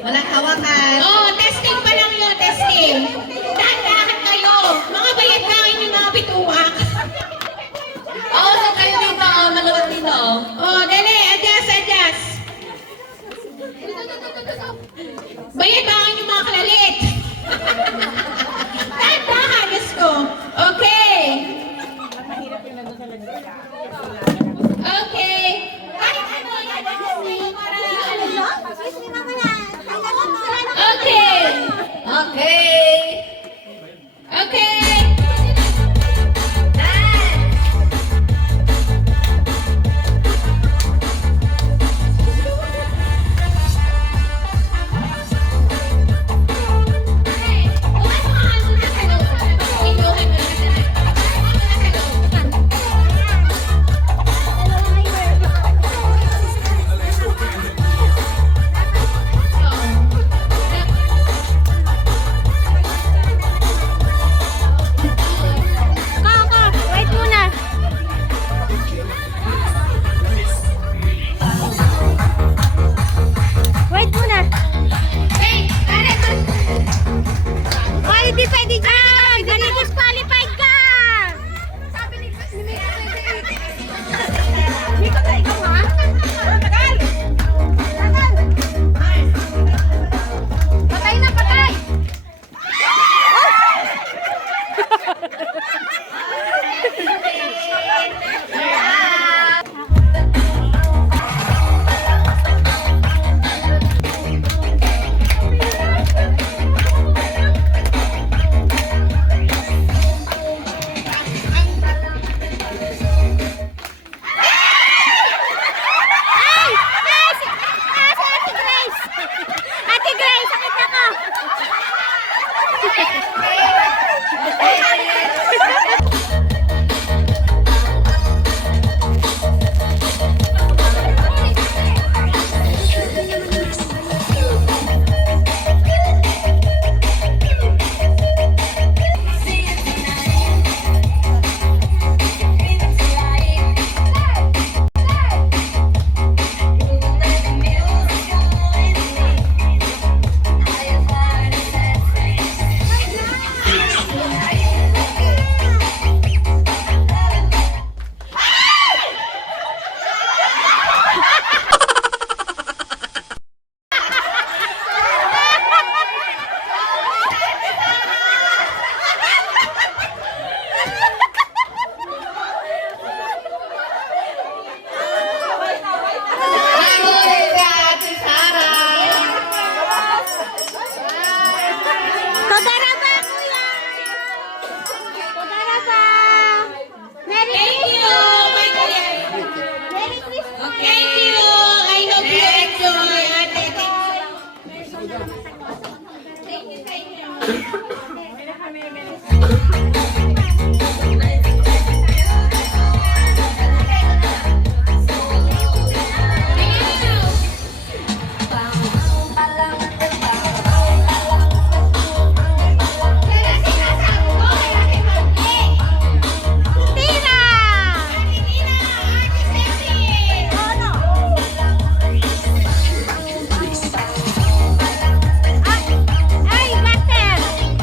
Walang hawakan. Oh, testing pa lang yun, testing. Dahan-dahan kayo. Mga bayad na kayo yung mga bituwak. Oo, sa kayo dito. Malawat dito. Oh, dali, adjust. Bayad ba kayo yung mga kalalit? Dahan-dahan, Diyos ko. Okay. Okay. Kahit ano, i-adjust kayo para ano. Okay. Okay. Okay. Hindi pwede dyan! Disqualified ka! Ikaw ha? Tagal! Patay na, patay! Ate Grace, nakita ko! Ay, got them!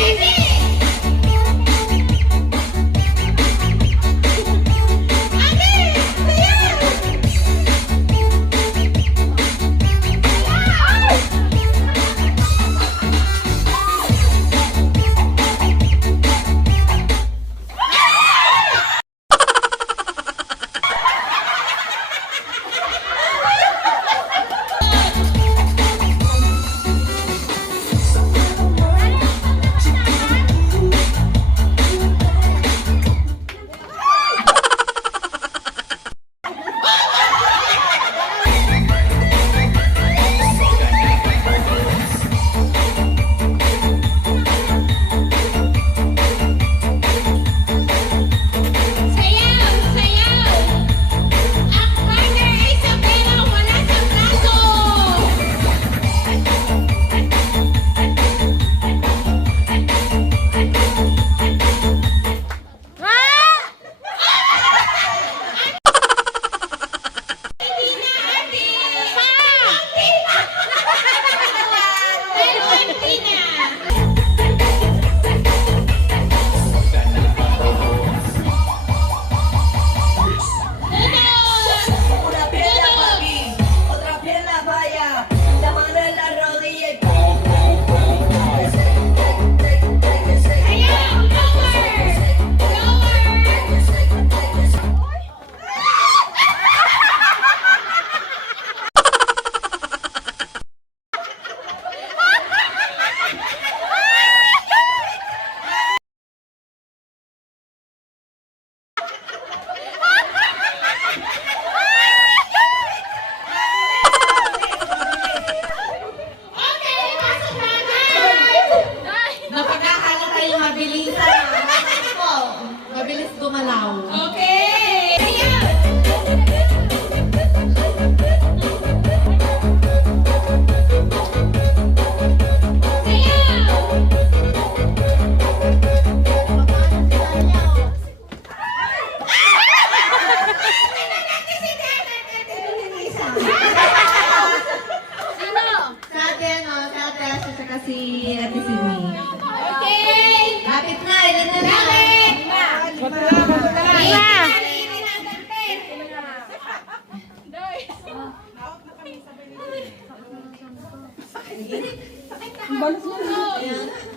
Tessie! Ate! Sayaw! Sayaw! Sayaw! Ang partner ay sa pera, wala sa braso! Hindi na, ate! Konti na! Pero konti na! Dudong! Una pierna para mí, otra pierna vaya, la mano en la rodilla y Sayaw! Lower! Lower! Okay, pasok na agad! Napagkakala kayo mabilisan. Ako, mabilis gumalaw. Okay! Sayaw! Sayaw! Sa atin, sa atin, at saka si Ate Simi. Okay! Lapit na, ilan na na. Lima!